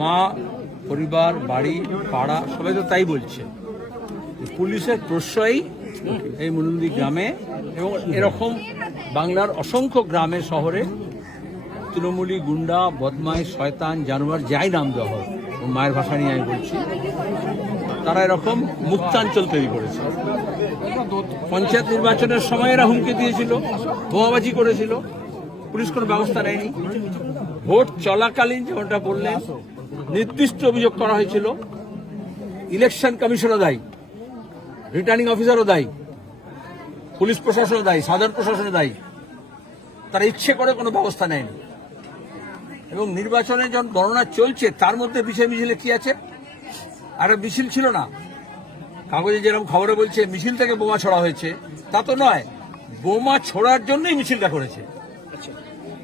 মা, পরিবার, বাড়ি, পাড়া, সবাই তো তাই বলছে। পুলিশের প্রশ্রয়ই এই মুলুন্দি গ্রামে এবং এরকম বাংলার অসংখ্য গ্রামে, শহরে তৃণমূলী গুন্ডা বদমাই শয়তান, জানোয়ার যাই নাম দেওয়া ওর মায়ের ভাষা নিয়ে আমি বলছি, তারা এরকম মুক্তাঞ্চল তৈরি করেছে। পঞ্চায়েত নির্বাচনের সময় এরা হুমকি দিয়েছিল বোমাবাজি করেছিল, পুলিশ কোনো ব্যবস্থা নেয়নি। ভোট চলাকালীন যেমনটা বললেন, নির্দিষ্ট অভিযোগ করা হয়েছিল। ইলেকশন কমিশনও দায়ী, রিটার্নিং অফিসারও দায়ী, পুলিশ প্রশাসনও দায়ী, সাধারণ প্রশাসনও দায়ী। তারা ইচ্ছে করে কোনো ব্যবস্থা নেয়নি। এবং নির্বাচনে যখন গণনা চলছে, তার মধ্যে বিষয় মিছিলে কি আছে? আর মিছিল ছিল না। কাগজে যেরকম খবরে বলছে, মিছিল থেকে বোমা ছড়া হয়েছে। তা তো নয়, বোমা ছোড়ার জন্যই মিছিলটা করেছে।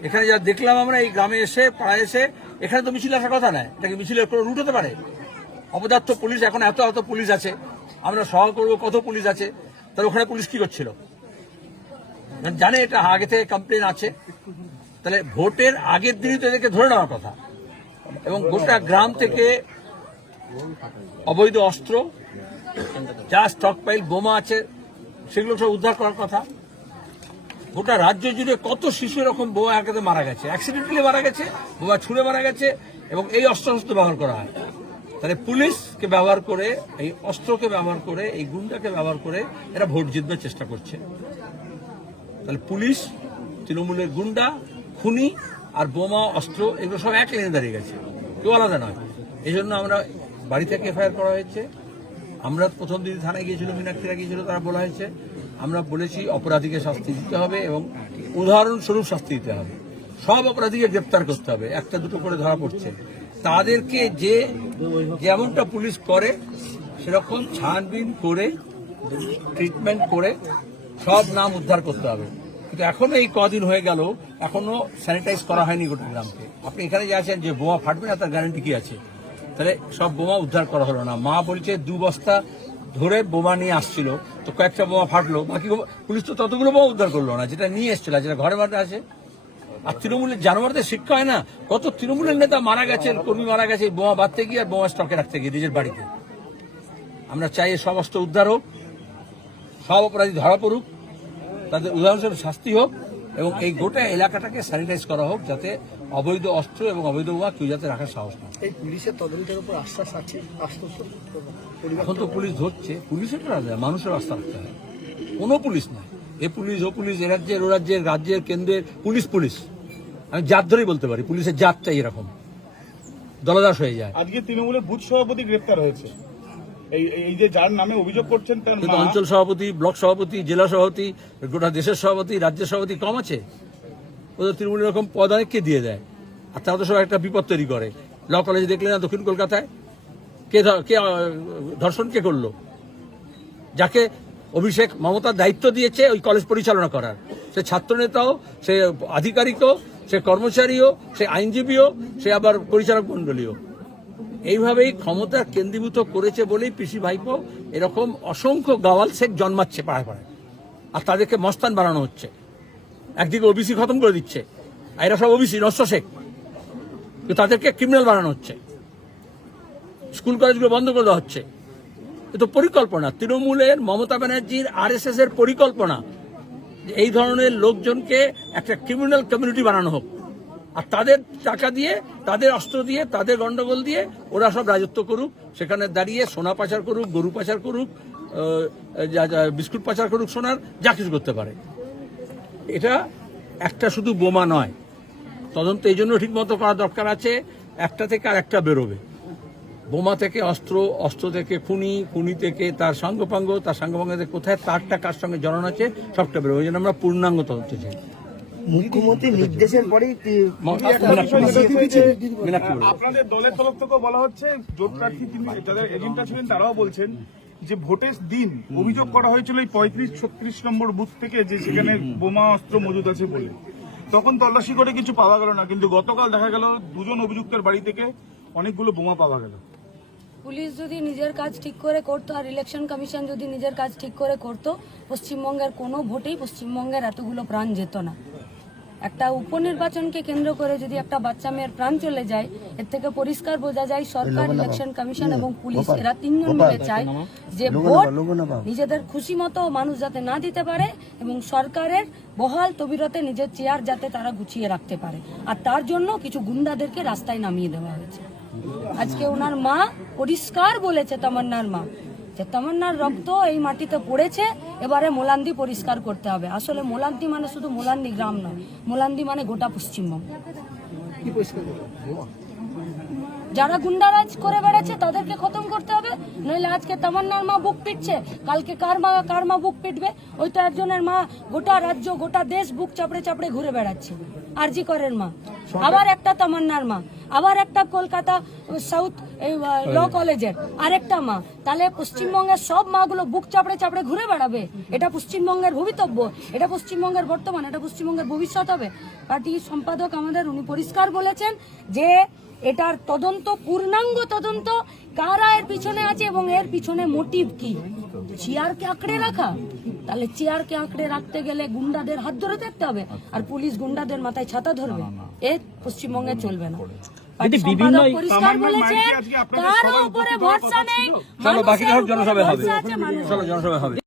এখানে যা দেখলাম আমরা, এই গ্রামে এসে, পাড়ায় এসে, এখানে তো মিছিল আসার কথা নয়। এটাকে মিছিলের কোনো রুট হতে পারে। অপদার্থ পুলিশ, এখন এত এত পুলিশ আছে। আমরা সহ করব কত পুলিশ আছে। তাহলে ওখানে পুলিশ কি করছিল? জানে এটা আগে থেকে কমপ্লেন আছে। তাহলে ভোটের আগের দিনই তো এদেরকে ধরে নেওয়ার কথা। এবং গোটা গ্রাম থেকে অবৈধ অস্ত্র, যা স্টক পাইল বোমা আছে, সেগুলো সব উদ্ধার করার কথা। গোটা রাজ্য জুড়ে কত শিশু এরকম বোমা আঘাতে মারা গেছে? অ্যাক্সিডেন্টালি মারা গেছে বোমা ছুঁড়ে মারা গেছে এবং এই অস্ত্র শস্ত্র ব্যবহার করা হয়। তাহলে পুলিশকে ব্যবহার করে, এই অস্ত্রকে ব্যবহার করে, এই গুন্ডাকে ব্যবহার করে এরা ভোট জিতবার চেষ্টা করছে। তাহলে পুলিশ, তৃণমূলের গুন্ডা, খুনি আর বোমা, অস্ত্র এগুলো সব এক লাইনে দাঁড়িয়ে গেছে। কেউ আলাদা নয়। এই জন্য আমরা বাড়ি থেকে এফআইআর করা হয়েছে। আমরা প্রথম দিন থানায় গিয়েছিল মীনাক্ষীরা গিয়েছিল, তারা বলা হয়েছে। আমরা বলেছি অপরাধীকে শাস্তি দিতে হবে এবং উদাহরণস্বরূপ শাস্তি দিতে হবে। সব অপরাধীকে গ্রেপ্তার করতে হবে। একটা দুটো করে ধরা পড়ছে। তাদেরকে যে যেমনটা পুলিশ করে, সেরকম ছানবিন করে, ট্রিটমেন্ট করে সব নাম উদ্ধার করতে হবে। কিন্তু এখনও এই কদিন হয়ে গেল, এখনও স্যানিটাইজ করা হয়নি গোটা গ্রামকে। আপনি এখানে যে আছেন, যে বোমা ফাটবে না, তার গ্যারান্টি কি আছে? তাহলে সব বোমা উদ্ধার করা হলো না। মা বলছে, দু বস্তা ধরে বোমা নিয়ে আসছিল, তো কয়েকটা বোমা ফাটলো, বাকি পুলিশ তো ততগুলো বোমা উদ্ধার করল না, যেটা নিয়ে এসছিল যেটা ঘরে মধ্যে আছে। আর তৃণমূলের জানোয়ারদের শিক্ষা হয় না, কত তৃণমূলের নেতা মারা গেছে কর্মী মারা গেছে বোমা বাঁধতে গিয়ে আর বোমা স্টকে রাখতে গিয়ে নিজের বাড়িতে। আমরা চাই অস্ত্র উদ্ধার হোক, সব অপরাধী ধরা পড়ুক, তাদের উদাহরণস্বরূপ শাস্তি হোক, এবং এই গোটা এলাকাটাকে স্যানিটাইজ করা হোক, যাতে অবৈধ অস্ত্র এবং অবৈধ বোমা কেউ যাতে রাখার সাহস না এই পুলিশের তদন্তের উপর আশ্বাস আছে এখন তো পুলিশ ধরছে পুলিশের তো রাজা মানুষের রাস্তা রাখতে হয়। কোনো পুলিশ না এ পুলিশ ও পুলিশ এ রাজ্যের ও রাজ্যের রাজ্যের কেন্দ্রের পুলিশ পুলিশ। আমি জাত ধরেই বলতে পারি পুলিশের জাতটাই এরকম। দলদাস হয়ে যায়। আজকে তৃণমূলের বুথ সভাপতি গ্রেপ্তার হয়েছে। এই এই যে যার নামে অভিযোগ করছেন তার অঞ্চল সভাপতি ব্লক সভাপতি জেলা সভাপতি গোটা দেশের সভাপতি রাজ্যের সভাপতি কম আছে? ওদের তৃণমূল এরকম পদ অনেককে দিয়ে দেয়? আর তারা তো সব একটা বিপদ তৈরি করে। ল কলেজে দেখলে না দক্ষিণ কলকাতায়? কে কে ধর্ষণ কে করল? যাকে অভিষেক মমতার দায়িত্ব দিয়েছে ওই কলেজ পরিচালনা করার। সে ছাত্রনেতাও, সে আধিকারিকও, সে কর্মচারীও, সে আইনজীবীও, সে আবার পরিচালক মণ্ডলীও। এইভাবেই ক্ষমতা কেন্দ্রীভূত করেছে বলেই পিসি ভাইপো এরকম অসংখ্য গাওয়াল শেখ জন্মাচ্ছে পাড়ায় পাড়ায়। আর তাদেরকে মস্তান বানানো হচ্ছে। একদিকে ওবিসি খতম করে দিচ্ছে, আর এরা সব ওবিসি নষ্ট শেখ। কিন্তু তাদেরকে ক্রিমিনাল বানানো হচ্ছে। স্কুল কলেজগুলো বন্ধ করে দেওয়া হচ্ছে। এ তো পরিকল্পনা। তৃণমূলের মমতা ব্যানার্জির আর এর পরিকল্পনা এই ধরনের লোকজনকে একটা ক্রিমিনাল কমিউনিটি বানানো হোক। আর তাদের টাকা দিয়ে, তাদের অস্ত্র দিয়ে, তাদের গন্ডগোল দিয়ে ওরা সব রাজত্ব করুক। সেখানে দাঁড়িয়ে সোনা পাচার করুক, গরু পাচার করুক বিস্কুট পাচার করুক, সোনার, যা কিছু করতে পারে। এটা একটা শুধু বোমা নয়। তদন্ত এই জন্য ঠিক মতো করা দরকার আছে একটা থেকে আর একটা বেরোবে। বোমা থেকে অস্ত্র অস্ত্র থেকে খুনি খুনি থেকে তার সাঙ্গপাঙ্গ তার সাঙ্গপাঙ্গ থেকে কোথায় তারটা কার সঙ্গে জড়ানো আছে সবটা বেরোবে। ওই জন্য আমরা পূর্ণাঙ্গ তদন্ত চাই। মুখ্যমন্ত্রী নির্দেশের পরেই বলুন। আপনাদের দলের তরফ থেকেও বলা হচ্ছে জোট প্রার্থী তিনি যাদের এজেন্টরা ছিলেন তারাও বলছেন যে ভোটের দিন অভিযোগ করা হয়েছিল এই পঁয়ত্রিশ, ছত্রিশ নম্বর বুথ থেকে যে সেখানে বোমা, অস্ত্র মজুদ আছে বলে। তখন তল্লাশি করে কিছু পাওয়া গেল না, কিন্তু গতকাল দেখা গেল দুজন অভিযুক্তের বাড়ি থেকে অনেকগুলো বোমা পাওয়া গেল। পুলিশ যদি নিজের কাজ ঠিক করে করতো আর ইলেকশন কমিশন যদি নিজের কাজ ঠিক করে করতো, পশ্চিমবঙ্গের কোনো ভোটেই পশ্চিমবঙ্গের এতগুলো প্রাণ যেত না। একটা উপনির্বাচনকে কেন্দ্র করে যদি একটা বাচ্চা মেয়ের প্রাণ চলে যায় এর থেকে পরিষ্কার বোঝা যায় সরকার ইলেকশন কমিশন এবং পুলিশ এরা তিনজন মিলে চায় যে ভোট নিজেদের খুশি মতো মানুষ যাতে না দিতে পারে এবং সরকারের বহাল তবিরতে নিজের চেয়ার যাতে তারা গুছিয়ে রাখতে পারে। আর তার জন্য কিছু গুন্ডাদেরকে রাস্তায় নামিয়ে দেওয়া হয়েছে। আজকে ওনার মা পরিষ্কার বলেছে তামান্নার মা যে তামান্নার রক্ত এই মাটিতে পড়েছে এবারে মোলান্দি পরিষ্কার করতে হবে। আসলে মোলান্দি মানে শুধু মোলান্দি গ্রাম নয় মোলান্দি মানে গোটা পশ্চিমবঙ্গ? যারা গুন্ডারাজ করে বেড়াচ্ছে তাদেরকে খতম করতে হবে। নইলে আজকে তামান্নার মা বুক পিটছে কালকে কার মা কার মা বুক পিটবে? ওই তো একজনের মা গোটা রাজ্য গোটা দেশ বুক চাপড়ে চাপড়ে ঘুরে বেড়াচ্ছে। আরজি করের মা। আবার একটা তামান্নার মা আবার একটা কলকাতা সাউথ ল কলেজের আরেকটা মা। তাহলে পশ্চিমবঙ্গের সব মাগুলো বুক চাপড়ে চাপড়ে ঘুরে বেড়াবে। এটা পশ্চিমবঙ্গের ভবিতব্য এটা পশ্চিমবঙ্গের বর্তমান এটা পশ্চিমবঙ্গের ভবিষ্যৎ হবে। পার্টি সম্পাদক আমাদের উনি পরিষ্কার বলেছেন যে এটার তদন্ত পূর্ণাঙ্গ তদন্ত কারা এর পিছনে আছে এবং এর পিছনে মোটিভ কি? চেয়ারকে আঁকড়ে রাখা? তাহলে চেয়ারকে আঁকড়ে রাখতে গেলে গুন্ডাদের হাত ধরে থাকতে হবে আর পুলিশ গুন্ডাদের মাথায় ছাতা ধরবে। এ পশ্চিমবঙ্গে চলবে না। পরিষ্কার কারও উপরে ভরসা নেই। মানুষের উপরে ভরসা আছে